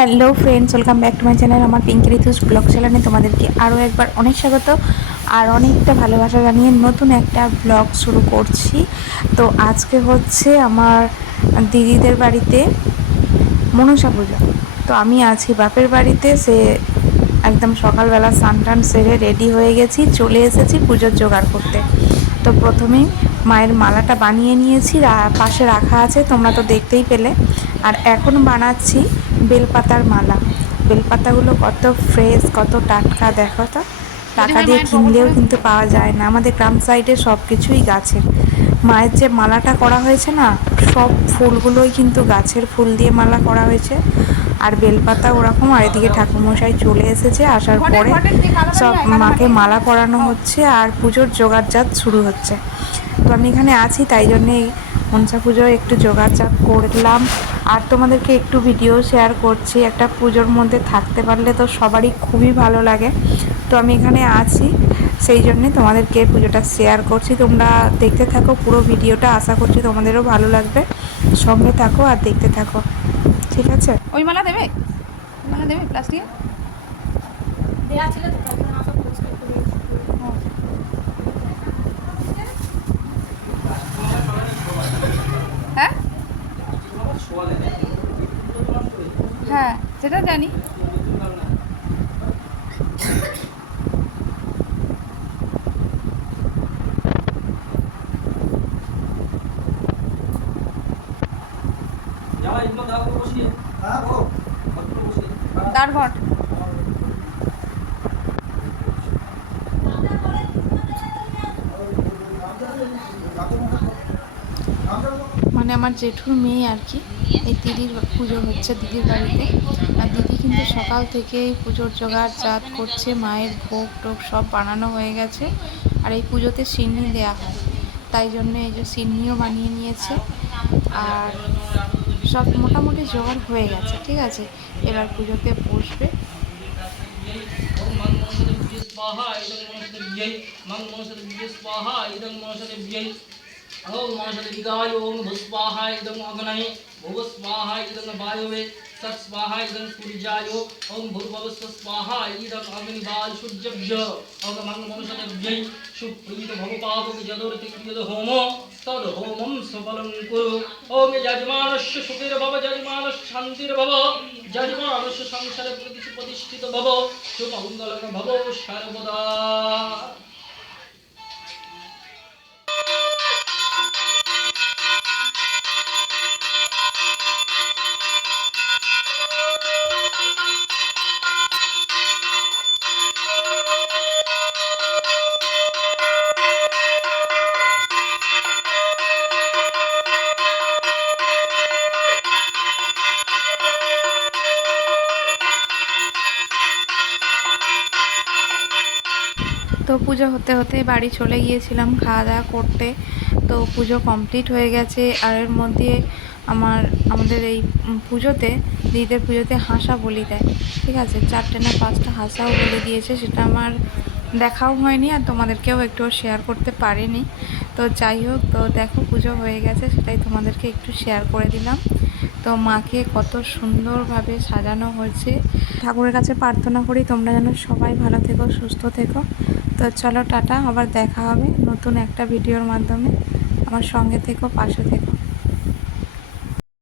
Hello friends, welcome back to my channel. আমার Pinky ঋতুস blog চ্যানেলে তোমাদেরকে আরও একবার অনেক স্বাগত আর অনেকটা ভালোবাসা জানিয়ে নতুন একটা ব্লগ শুরু করছি। তো আজকে হচ্ছে আমার দিদিদের বাড়িতে মনসা পুজো। তো আমি আছি বাপের বাড়িতে, সে একদম সকালবেলা স্নান টান সেরে রেডি হয়ে গেছি, চলে এসেছি পুজোর জোগাড় করতে। তো প্রথমেই মায়ের মালাটা বানিয়ে নিয়েছি পাশে রাখা আছে তোমরা তো দেখতেই পেলে। আর এখন বানাচ্ছি বেলপাতার মালা। বেলপাতাগুলো কত ফ্রেশ কত টাটকা দেখো তো। টাকা দিয়ে কিনলেও কিন্তু পাওয়া যায় না। আমাদের গ্রাম সাইডে সব কিছুই গাছের। মায়ের যে মালাটা করা হয়েছে না সব ফুলগুলোই কিন্তু গাছের ফুল দিয়ে মালা করা হয়েছে। আর বেলপাতা ওরকম আর এদিকে ঠাকুরমশাই চলে এসেছে আসার পরে সব মাকে মালা পরানো হচ্ছে আর পুজোর জোগাড়জাত শুরু হচ্ছে। তো আমি এখানে আছি তাই জন্যে মনসা পুজোর একটু জোগাড়জাত করলাম। আর তোমাদেরকে একটু ভিডিও শেয়ার করছি একটা পুজোর মধ্যে থাকতে পারলে তো সবারই খুবই ভালো লাগে। তো আমি এখানে আছি সেই জন্যে তোমাদেরকে পুজোটা শেয়ার করছি। তোমরা দেখতে থাকো পুরো ভিডিওটা আশা করছি তোমাদেরও ভালো লাগবে। সঙ্গে থাকো আর দেখতে থাকো। ঠিক আছে? ওই মালা দেবে? মালা দেবে প্লাস্টিকে দেয়া ছিল তো তারপর আমার সব পরিষ্কার করে হ্যাঁ হ্যাঁ সেটা জানি এগুলো দাও করে বসিয়ে হ্যাঁ বলো কতগুলো বসিয়ে দাঁড় ঘট মানে আমার জেঠুর মেয়ে আর কি এই দিদির পুজো হচ্ছে দিদির বাড়িতে আর দিদি কিন্তু সকাল থেকেই পুজোর জোগাড় জাত করছে মায়ের ভোগ টোগ সব বানানো হয়ে গেছে আর এই পুজোতে সিন্নি দেয়া হয় তাই জন্য এই যে সিন্নিও বানিয়ে নিয়েছে আর সব মোটামুটি জোগাড় হয়ে গেছে ঠিক আছে এবার পুজোতে বসবে स्वाहा इदं मनसदेव्यै मं मनसदेव्यै स्वाहा इदं मनसदेव्यै अहो मनसदिकाय ओम भूस्वाहा इदं अग्नये भुव स्वाहा इदं वायवे तत् स्वाहा इदं सूर्याय ओम भूर्भवस्व स्वाहा इदं अग्निवाय सूर्यभ्य अगमं मनसदिभ्यै सुप्रीत भवपापं जदुरति यद होमो तद होमं सफलं कुरु ओम यजमानस्य सुखिर्भव यजमानस्य शान्तिर्भव यजमानस्य संसारे प्रतिष्ठित भव शुभमङ्गलं भव सर्वदा তো পুজো হতে হতে বাড়ি চলে গিয়েছিলাম, খাওয়া দাওয়া করতে। তো পুজো কমপ্লিট হয়ে গেছে। আর এর মধ্যে আমার, আমাদের এই পুজোতে, দিদিদের পুজোতে হাসা বলি দেয়। ঠিক আছে? চারটে না পাঁচটা হাসাও বলে দিয়েছে। সেটা আমার দেখাও হয়নি আর তোমাদেরকেও একটু শেয়ার করতে পারিনি। তো যাই হোক, তো দেখো পুজো হয়ে গেছে, সেটাই তোমাদেরকে একটু শেয়ার করে দিলাম। তো মাকে কত সুন্দরভাবে সাজানো হয়েছে। ঠাকুরের কাছে প্রার্থনা করি, তোমরা যেন সবাই ভালো থেকো, সুস্থ থেকো। তো চলো টাটা, আবার দেখা হবে নতুন একটা ভিডিওর মাধ্যমে। আমার সঙ্গে থেকো, পাশে থেকো।